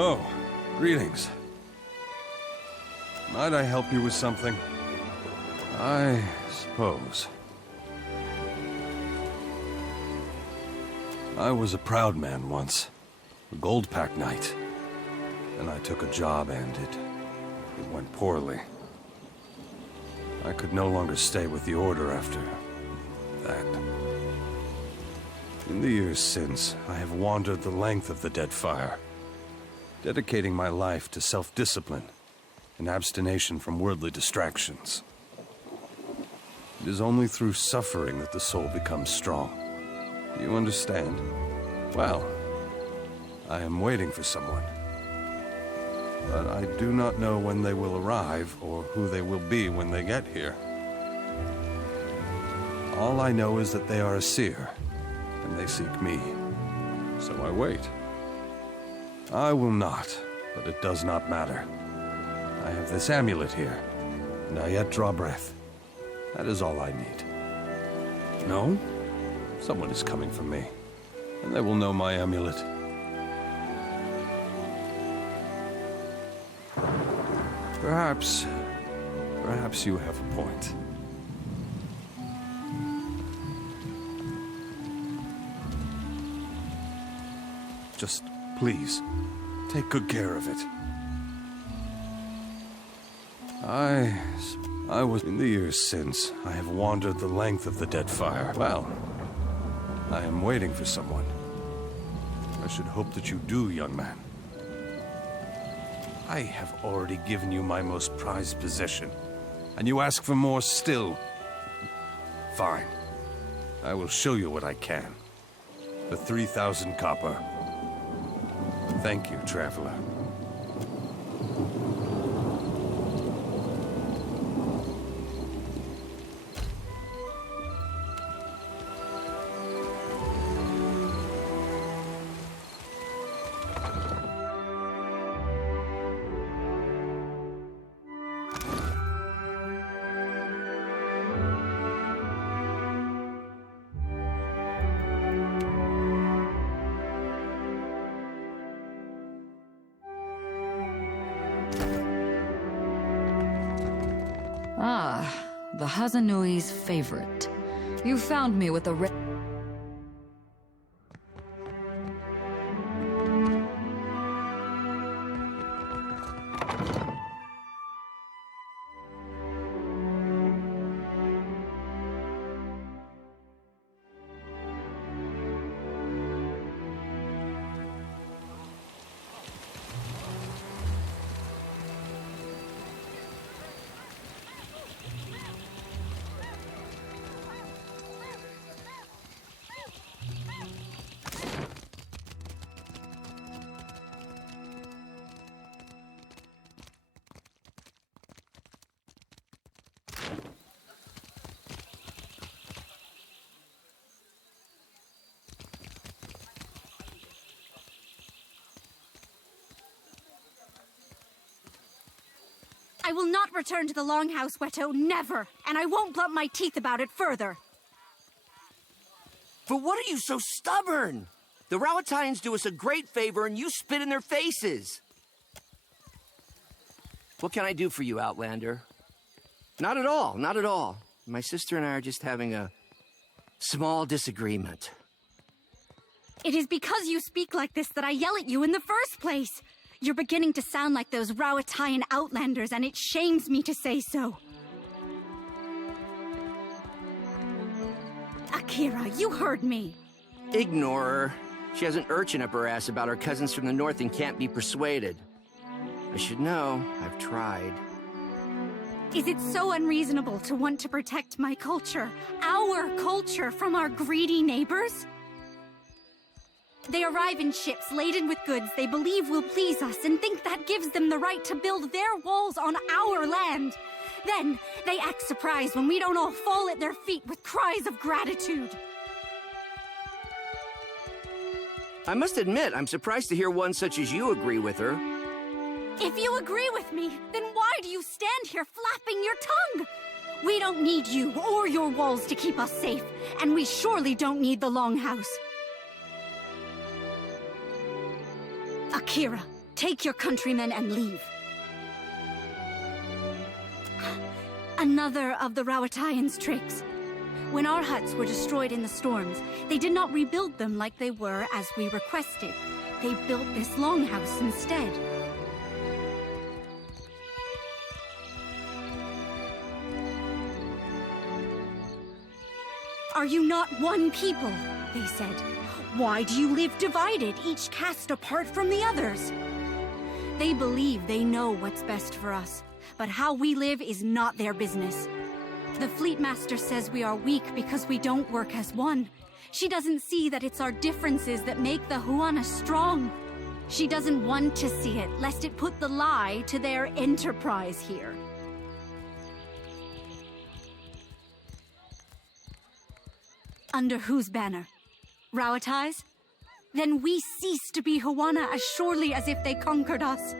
Oh, greetings. Might I help you with something? I suppose. I was a proud man once, a gold pack knight. Then I took a job and it went poorly. I could no longer stay with the Order after that. In the years since, I have wandered the length of the Deadfire, dedicating my life to self-discipline and abstination from worldly distractions. It is only through suffering that the soul becomes strong. Do you understand? Well, I am waiting for someone. But I do not know when they will arrive or who they will be when they get here. All I know is that they are a seer, and they seek me. So I wait. I will not, but it does not matter. I have this amulet here, and I yet draw breath. That is all I need. No? Someone is coming for me, and they will know my amulet. Perhaps you have a point. Just please, take good care of it. I was in the years since, I have wandered the length of the Deadfire. Well, I am waiting for someone. I should hope that you do, young man. I have already given you my most prized possession, and you ask for more still. Fine. I will show you what I can. The 3,000 copper. Thank you, traveler. Ah, the Hazanui's favorite. You found me with a I will not return to the Longhouse, Weto, never! And I won't blunt my teeth about it further! For what are you so stubborn? The Rowattians do us a great favor and you spit in their faces! What can I do for you, Outlander? Not at all, not at all. My sister and I are just having a small disagreement. It is because you speak like this that I yell at you in the first place! You're beginning to sound like those Rowattian outlanders, and it shames me to say so. Akira, you heard me. Ignore her. She has an urchin up her ass about her cousins from the north and can't be persuaded. I should know. I've tried. Is it so unreasonable to want to protect my culture, our culture, from our greedy neighbors? They arrive in ships laden with goods they believe will please us and think that gives them the right to build their walls on our land. Then, they act surprised when we don't all fall at their feet with cries of gratitude. I must admit, I'm surprised to hear one such as you agree with her. If you agree with me, then why do you stand here flapping your tongue? We don't need you or your walls to keep us safe, and we surely don't need the Longhouse. Akira, Take your countrymen and leave. Another of the Rawatayan's tricks. When our huts were destroyed in the storms, they did not rebuild them like they were as we requested. They built this longhouse instead. Are you not one people? They said. Why do you live divided, each cast apart from the others? They believe they know what's best for us, but how we live is not their business. The Fleet Master says we are weak because we don't work as one. She doesn't see that it's our differences that make the Huana strong. She doesn't want to see it, lest it put the lie to their enterprise here. Under whose banner? Rawatai's? Then we cease to be Huana as surely as if they conquered us.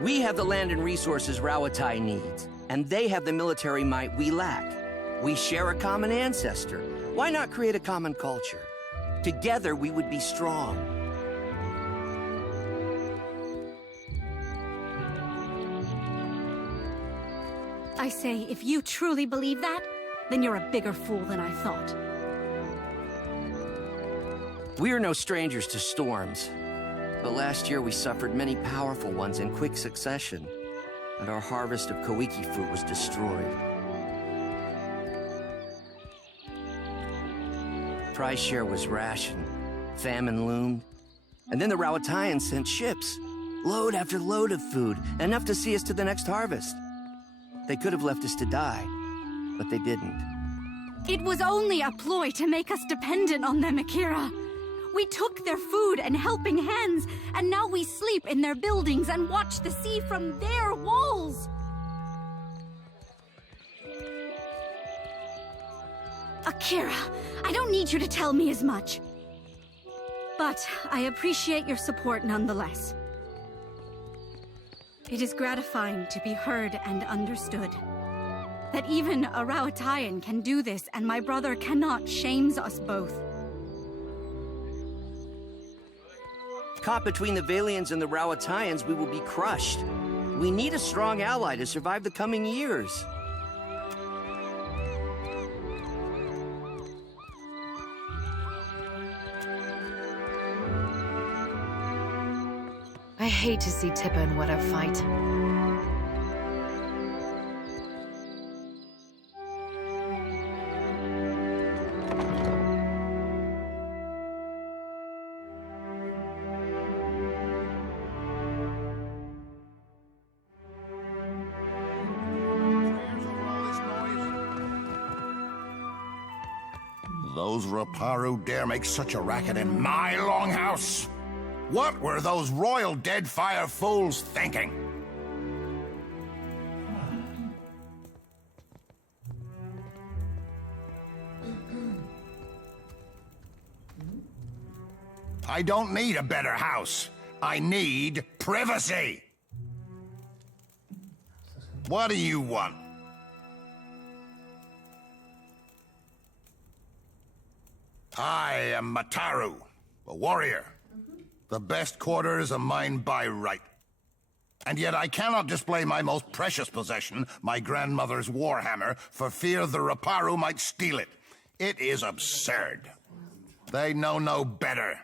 We have the land and resources Rawatai needs, and they have the military might we lack. We share a common ancestor. Why not create a common culture? Together we would be strong. I say, if you truly believe that, then you're a bigger fool than I thought. We are no strangers to storms, but last year we suffered many powerful ones in quick succession, and our harvest of Koiki fruit was destroyed. Price share was rationed, famine loomed, and then the Rawatayans sent ships, load after load of food, enough to see us to the next harvest. They could have left us to die, but they didn't. It was only a ploy to make us dependent on them, Akira. We took their food and helping hands, and now we sleep in their buildings and watch the sea from their walls. Akira, I don't need you to tell me as much. But I appreciate your support nonetheless. It is gratifying to be heard and understood. That even a Rawatayan can do this and my brother cannot shames us both. Caught between the Valians and the Rawatayans, we will be crushed. We need a strong ally to survive the coming years. I hate to see Tippa and Weta fight. Those Raparu dare make such a racket in my longhouse? What were those royal Deadfire fools thinking? I don't need a better house. I need privacy. What do you want? I am Mataru, a warrior. The best quarters are mine by right. And yet I cannot display my most precious possession, my grandmother's warhammer, for fear the Raparu might steal it. It is absurd. They know no better.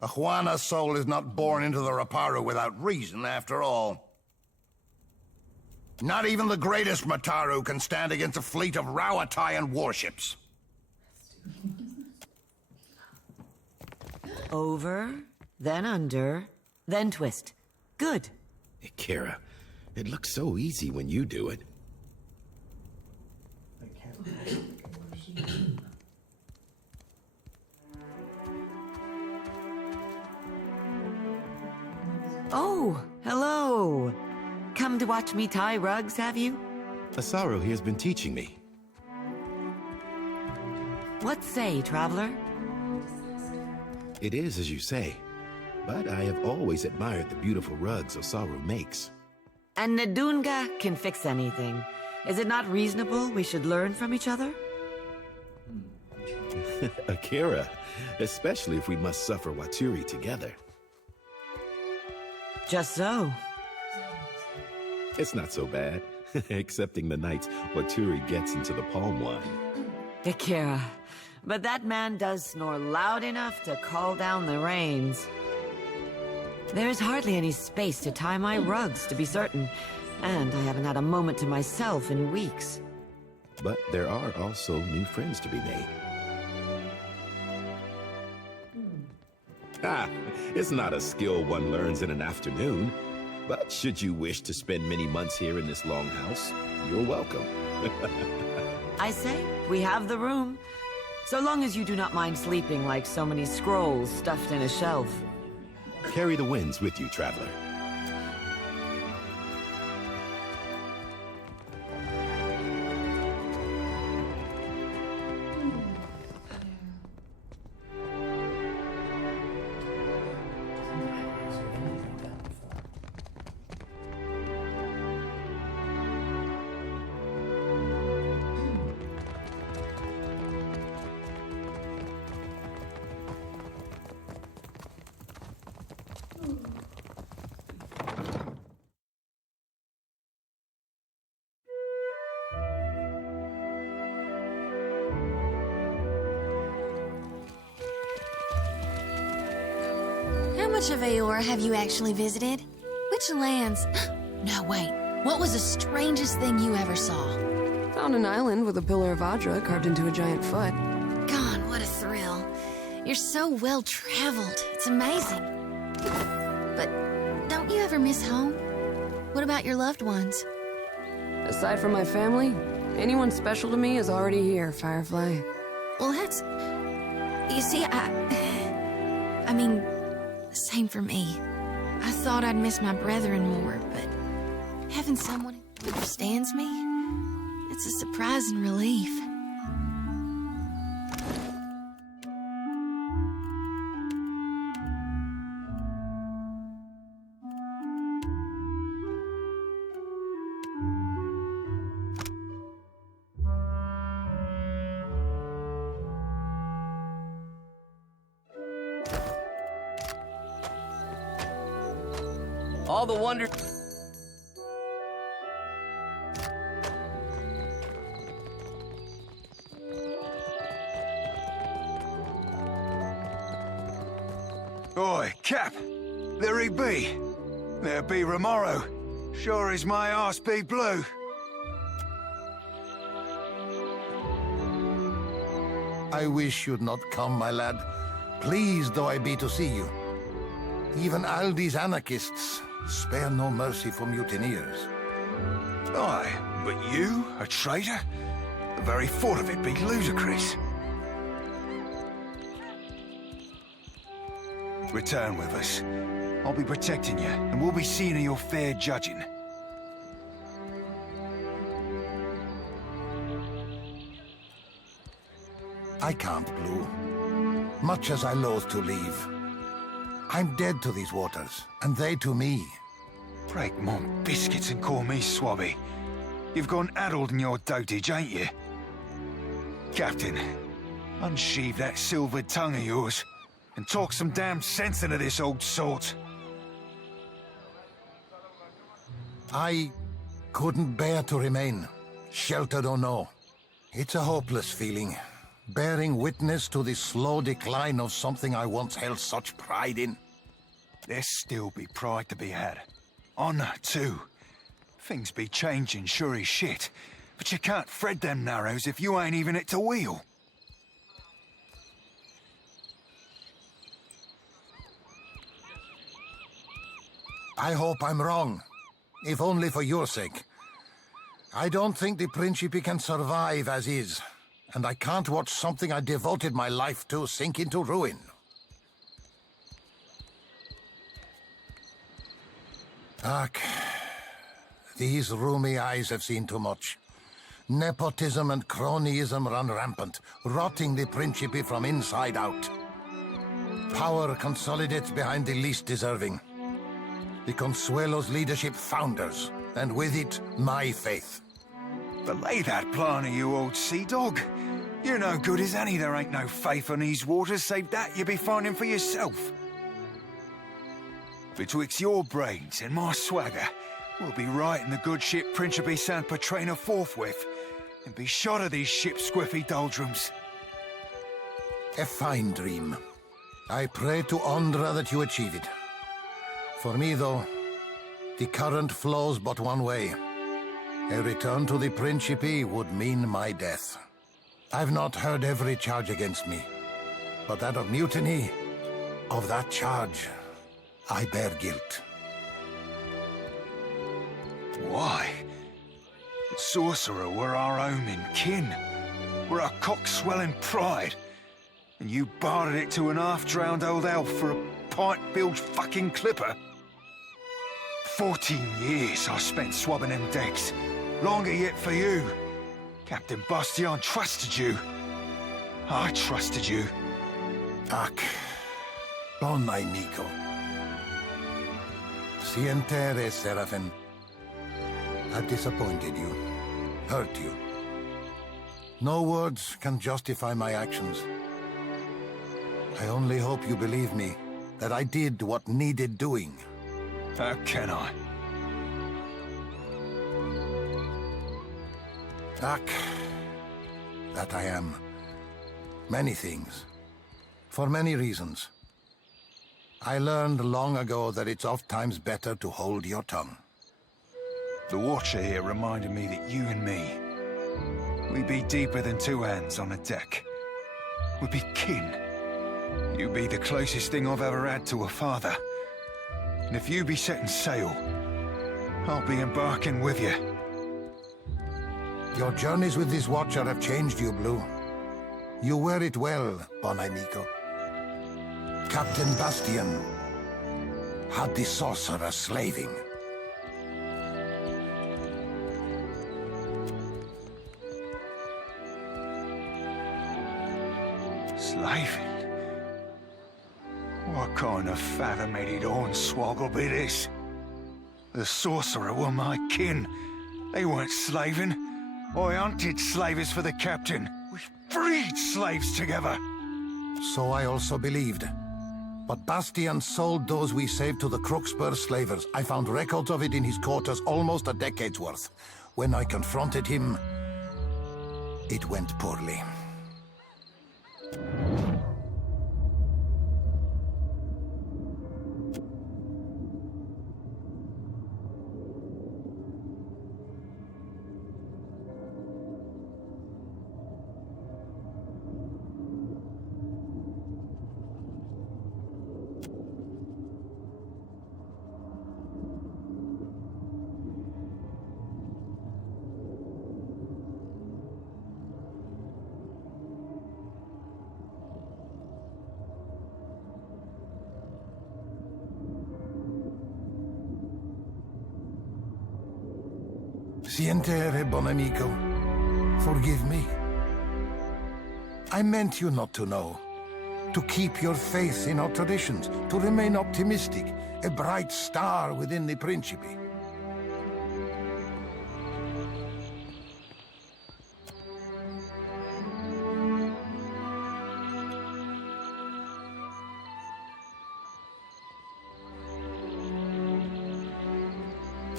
A Huana soul is not born into the Raparu without reason, after all. Not even the greatest Mataru can stand against a fleet of Rawatayan warships. Over, then under, then twist. Good. Akira, it looks so easy when you do it. Oh, hello. Come to watch me tie rugs, have you? Asaru here's been teaching me. What say, traveler? It is as you say, but I have always admired the beautiful rugs Asaru makes. And Nadunga can fix anything. Is it not reasonable we should learn from each other? Akira, especially if we must suffer Waturi together. Just so. It's not so bad, excepting the nights Waturi gets into the palm wine. Akira, but that man does snore loud enough to call down the rains. There is hardly any space to tie my rugs, to be certain, and I haven't had a moment to myself in weeks. But there are also new friends to be made. It's not a skill one learns in an afternoon. But should you wish to spend many months here in this longhouse, you're welcome. I say, we have the room. So long as you do not mind sleeping like so many scrolls stuffed in a shelf. Carry the winds with you, traveler. How much of Aor have you actually visited? Which lands? No, wait. What was the strangest thing you ever saw? Found an island with a pillar of Adra carved into a giant foot. God, what a thrill. You're so well-traveled. It's amazing. But don't you ever miss home? What about your loved ones? Aside from my family, anyone special to me is already here, Firefly. Well, that's... You see, I mean, same for me. I thought I'd miss my brethren more, but having someone who understands me, it's a surprising relief. All the wonder... Oi, Cap! There he be. There be Romero. Sure as my arse be blue. I wish you'd not come, my lad. Pleased though I be to see you. Even Aldi's anarchists spare no mercy for mutineers. Aye, but you, a traitor? The very thought of it be ludicrous. Return with us. I'll be protecting you, and we'll be seeing to your fair judging. I can't, Blue. Much as I loathe to leave. I'm dead to these waters, and they to me. Break mon biscuits and call me Swabby. You've gone addled in your dotage, ain't you? Captain, unsheathe that silvered tongue of yours, and talk some damn sense into this old sort. I couldn't bear to remain, sheltered or no. It's a hopeless feeling, bearing witness to the slow decline of something I once held such pride in. There still be pride to be had. Honor, too. Things be changing sure as shit, but you can't thread them narrows if you ain't even it to wheel. I hope I'm wrong, if only for your sake. I don't think the Principe can survive as is, and I can't watch something I devoted my life to sink into ruin. Ach, these rheumy eyes have seen too much. Nepotism and cronyism run rampant, rotting the Principe from inside out. Power consolidates behind the least deserving. The Consuelo's leadership founders, and with it, my faith. Belay that plan of you, old sea dog. You're no good as any, there ain't no faith on these waters, save that you be finding for yourself. Betwixt your brains and my swagger, we'll be right in the good ship Principe San Petrina forthwith, and be shot of these ship-squiffy doldrums. A fine dream. I pray to Ondra that you achieve it. For me, though, the current flows but one way. A return to the Principe would mean my death. I've not heard every charge against me, but that of mutiny, of that charge, I bear guilt. Why? The Sorcerer were our omen kin. We're our cock-swelling pride. And you bartered it to an half-drowned old elf for a pint-bilged fucking clipper? 14 years I spent swabbing them decks. Longer yet for you. Captain Bastion trusted you. I trusted you. Ac. Bon amico. Sientere, Seraphin. I've disappointed you. Hurt you. No words can justify my actions. I only hope you believe me, that I did what needed doing. How can I? Ac. That I am. Many things. For many reasons. I learned long ago that it's oft-times better to hold your tongue. The Watcher here reminded me that you and me, we be deeper than two hands on a deck. We be kin. You be the closest thing I've ever had to a father. And if you be setting sail, I'll be embarking with you. Your journeys with this Watcher have changed you, Blue. You wear it well, bon amico. Captain Bastion had the Sorcerer slaving. Slaving? What kind of fathom-headed hornswoggle be this? The Sorcerer were my kin. They weren't slaving. I hunted slavers for the captain. We freed slaves together. So I also believed. But Bastion sold those we saved to the Crookspur slavers. I found records of it in his quarters, almost a decade's worth. When I confronted him, it went poorly. Sientere, bon amico. Forgive me. I meant you not to know. To keep your faith in our traditions. To remain optimistic. A bright star within the Principe.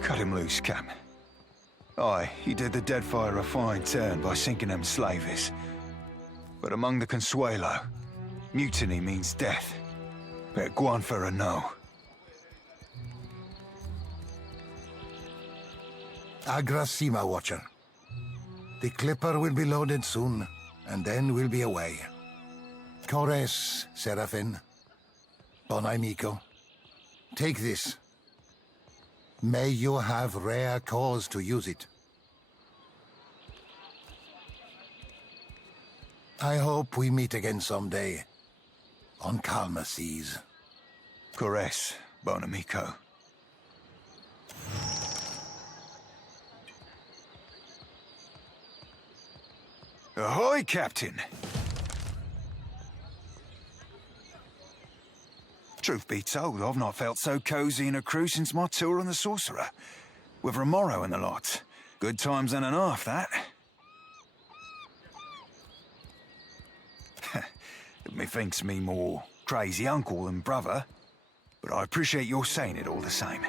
Cut him loose, Cap. Aye, he did the Deadfire a fine turn by sinking them slavers. But among the Consuelo, mutiny means death. Bet Guan for a no. Agrasima, Watcher. The Clipper will be loaded soon, and then we'll be away. Cores, Seraphin. Bon amico. Take this. May you have rare cause to use it. I hope we meet again someday, on calmer seas. Cores, bon amico. Ahoy, Captain! Truth be told, I've not felt so cozy in a crew since my tour on the Sorcerer. With Remoro and the lot. Good times and a half, that. Methinks me more crazy uncle than brother. but I appreciate your saying it all the same.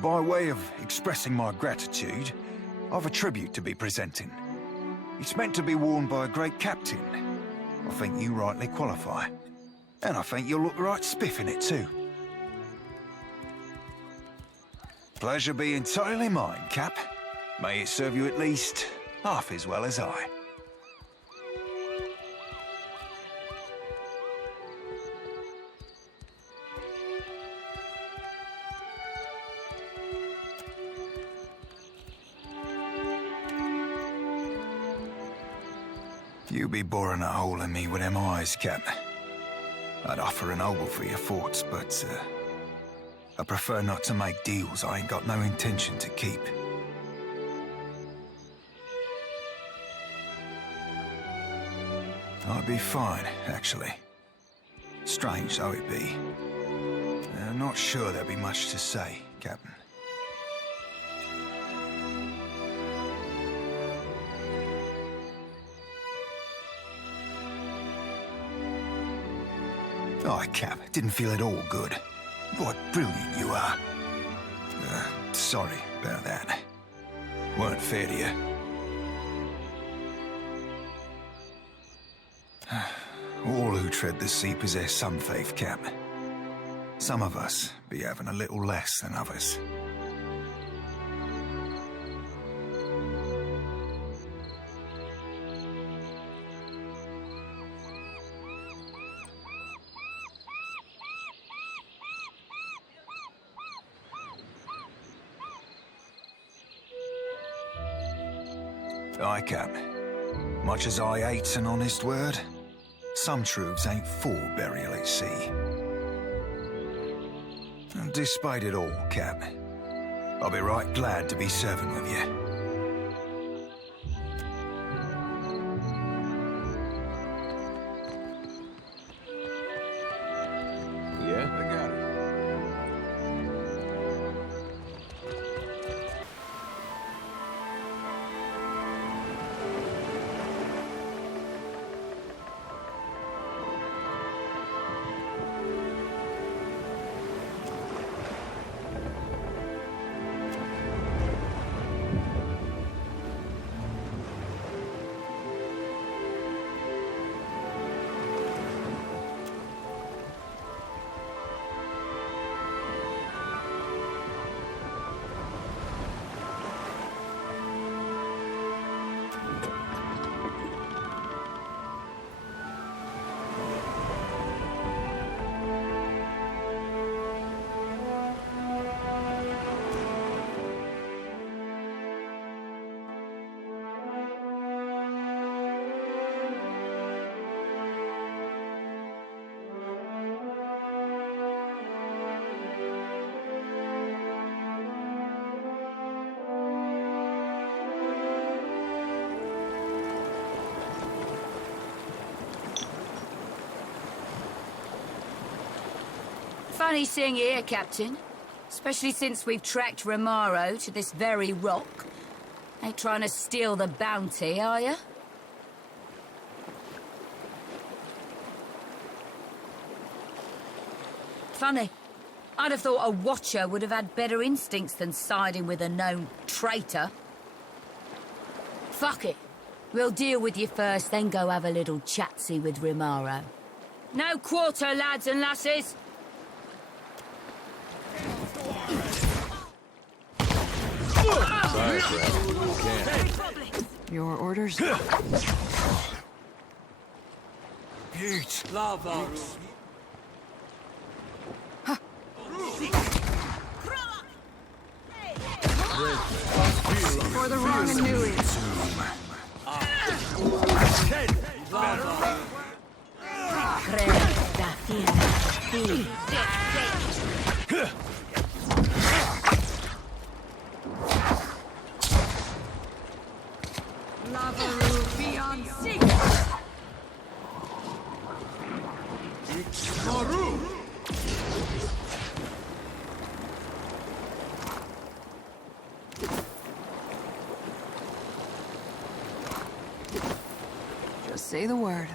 By way of expressing my gratitude, I've a tribute to be presenting. It's meant to be worn by a great captain. I think you rightly qualify. And I think you'll look right spiff in it too. Pleasure be entirely mine, Cap. May it serve you at least half as well as I. You be boring a hole in me with them eyes, Cap. I'd offer an oboe for your thoughts, but I prefer not to make deals I ain't got no intention to keep. I'd be fine, actually. Strange though it be. I'm not sure there'd be much to say, Captain. Oh, Cap, didn't feel at all good. What brilliant you are. Sorry about that. Weren't fair to you. All who tread the sea possess some faith, Cap. Some of us be having a little less than others. Aye, Cap. Much as I hate's an honest word, some truths ain't for burial at sea. And despite it all, Cap, I'll be right glad to be serving with you. Yeah, I got it. Funny seeing you here, Captain. Especially since we've tracked Romaro to this very rock. Ain't trying to steal the bounty, are you? Funny. I'd have thought a watcher would have had better instincts than siding with a known traitor. Fuck it. We'll deal with you first, then go have a little chatsy with Romaro. No quarter, lads and lasses! Sorry, Fred. Can't. Your orders? Butte! Lava! For the wrong and new it. Lava! Just say the word.